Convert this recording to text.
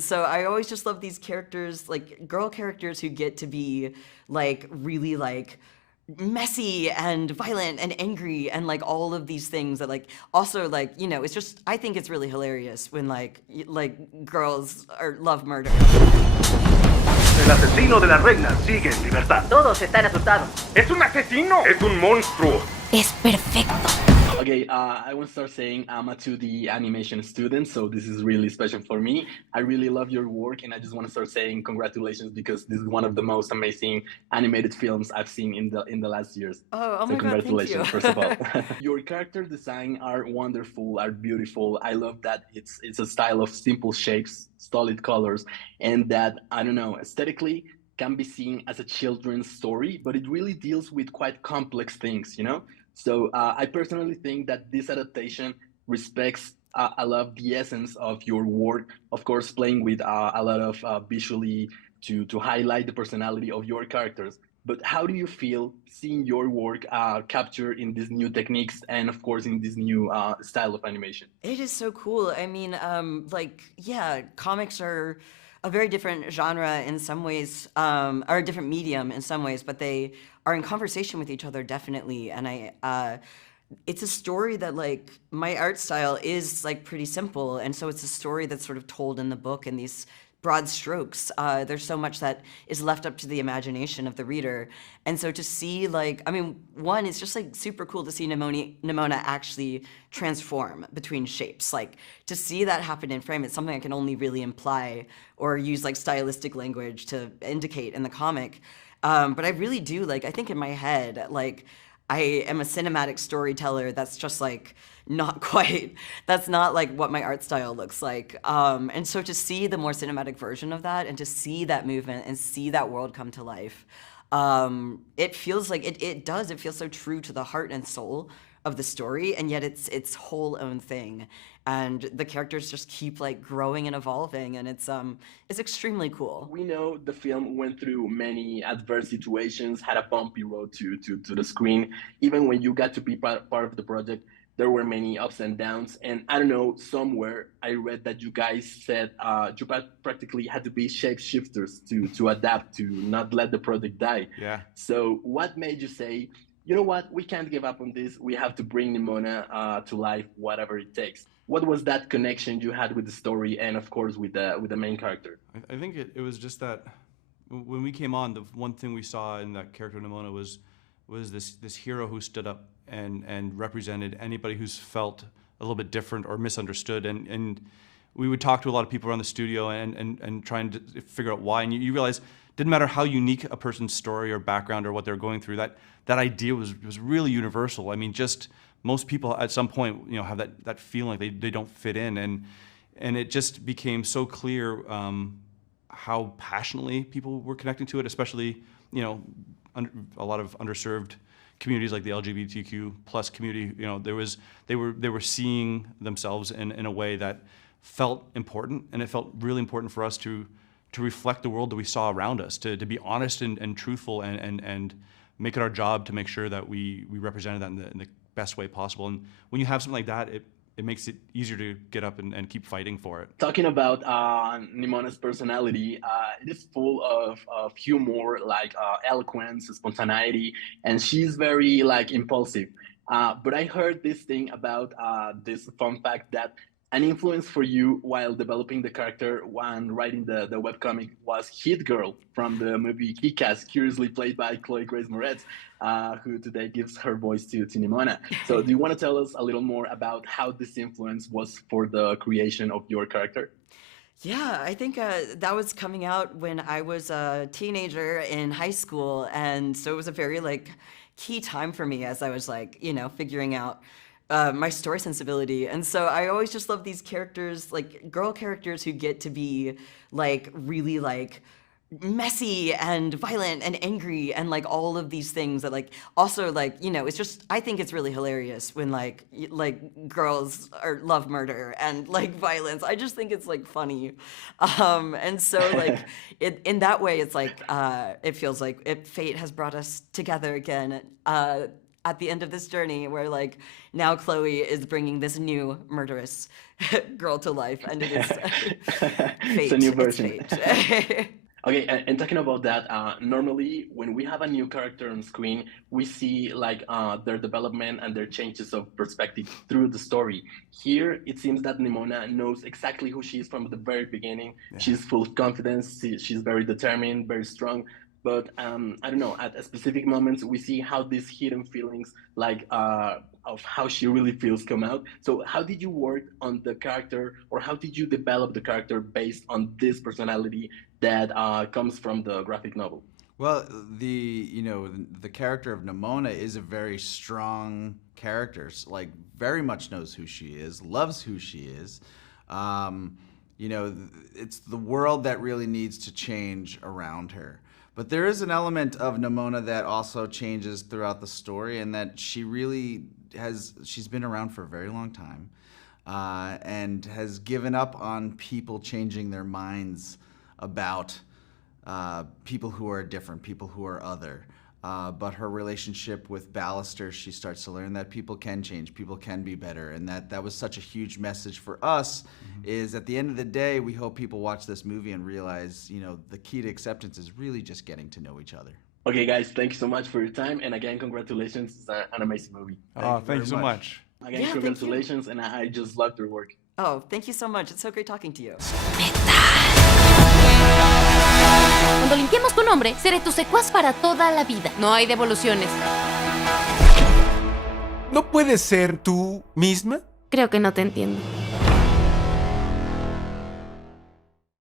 So I always just love these characters, like girl characters who get to be like really like messy and violent and angry and like all of these things that like also like, you know, it's just, I think it's really hilarious when like girls are love murder. El asesino de la reina sigue en libertad. Todos están asustados. ¡Es un asesino! ¡Es un monstruo! Es perfecto. Okay, I want to start saying I'm a 2D animation student, so this is really special for me. I really love your work, and I just want to start saying congratulations because this is one of the most amazing animated films I've seen in the last years. Oh So my God, thank you. congratulations, first of all. Your character design are wonderful, are beautiful. I love that it's a style of simple shapes, solid colors, and that, I don't know, aesthetically can be seen as a children's story, but it really deals with quite complex things, you know? So I personally think that this adaptation respects a lot of the essence of your work, of course, playing with a lot of visually to highlight the personality of your characters. But how do you feel seeing your work captured in these new techniques and, of course, in this new style of animation? It is so cool. I mean, like, yeah, comics are a very different genre in some ways, or a different medium in some ways, but they are in conversation with each other definitely. And it's a story that like my art style is like pretty simple, and so it's a story that's sort of told in the book in these broad strokes. There's so much that is left up to the imagination of the reader. And so to see like, I mean, one, it's just like super cool to see Nimona actually transform between shapes. Like to see that happen in frame, it's something I can only really imply or use like stylistic language to indicate in the comic. But I really do, like, I think in my head, like, I am a cinematic storyteller that's just like not quite, that's not like what my art style looks like. And so to see the more cinematic version of that and to see that movement and see that world come to life, it feels like, it feels so true to the heart and soul of the story, and yet it's its whole own thing. And the characters just keep like growing and evolving, and it's extremely cool. We know the film went through many adverse situations, had a bumpy road to the screen. Even when you got to be part of the project, there were many ups and downs. And I don't know, somewhere I read that you guys said you practically had to be shapeshifters to adapt, to not let the project die. Yeah. So what made you say, you know what, we can't give up on this. We have to bring Nimona to life, whatever it takes. What was that connection you had with the story and, of course, with the main character? I think it was just that when we came on, the one thing we saw in that character Nimona was this hero who stood up and represented anybody who's felt a little bit different or misunderstood. And we would talk to a lot of people around the studio and trying to figure out why. And you realize it didn't matter how unique a person's story or background or what they're going through, that idea was really universal. I mean, just most people at some point, you know, have that feeling like they don't fit in, and it just became so clear how passionately people were connecting to it, especially, you know, a lot of underserved communities like the LGBTQ plus community. You know, they were seeing themselves in a way that felt important, and it felt really important for us to reflect the world that we saw around us, to be honest and truthful and make it our job to make sure that we represented that in the best way possible. And when you have something like that, it makes it easier to get up and keep fighting for it. Talking about Nimona's personality, it is full of humor, like eloquence, spontaneity, and she's very like impulsive. But I heard this thing about this fun fact that an influence for you while developing the character when writing the webcomic was Hit Girl from the movie Kick-Ass, curiously played by Chloe Grace Moretz, who today gives her voice to Nimona. So do you want to tell us a little more about how this influence was for the creation of your character? Yeah, I think that was coming out when I was a teenager in high school, and so it was a very like key time for me as I was like, you know, figuring out my story sensibility. And so I always just love these characters, like girl characters who get to be like really like messy and violent and angry and like all of these things that like also like, you know, it's just, I think it's really hilarious when like girls are love murder and like violence. I just think it's like funny. And so like in that way, it's like, it feels like fate has brought us together again. at the end of this journey where like now Chloe is bringing this new murderous girl to life, and it is fate. It's a new version. Fate. Okay, and talking about that, normally when we have a new character on screen, we see like their development and their changes of perspective through the story. Here, it seems that Nimona knows exactly who she is from the very beginning. Yeah. She's full of confidence. She's very determined, very strong. But I don't know, at specific moments, we see how these hidden feelings, like of how she really feels, come out. So how did you work on the character, or how did you develop the character based on this personality that comes from the graphic novel? Well, the character of Nimona is a very strong character. Like, very much knows who she is, loves who she is. It's the world that really needs to change around her. But there is an element of Nimona that also changes throughout the story, and that she's been around for a very long time, and has given up on people changing their minds about people who are different, people who are other. But her relationship with Ballister, she starts to learn that people can change, people can be better, and that was such a huge message for us. Is at the end of the day, we hope people watch this movie and realize, the key to acceptance is really just getting to know each other. Okay, guys, thank you so much for your time, and again, congratulations. It's an amazing movie. Thank you so much. Again, Yeah, congratulations, and I just loved your work. Oh, thank you so much. It's so great talking to you. Cuando limpiemos tu nombre, seré tu secuaz para toda la vida. No hay devoluciones. ¿No puedes ser tú misma? Creo que no te entiendo.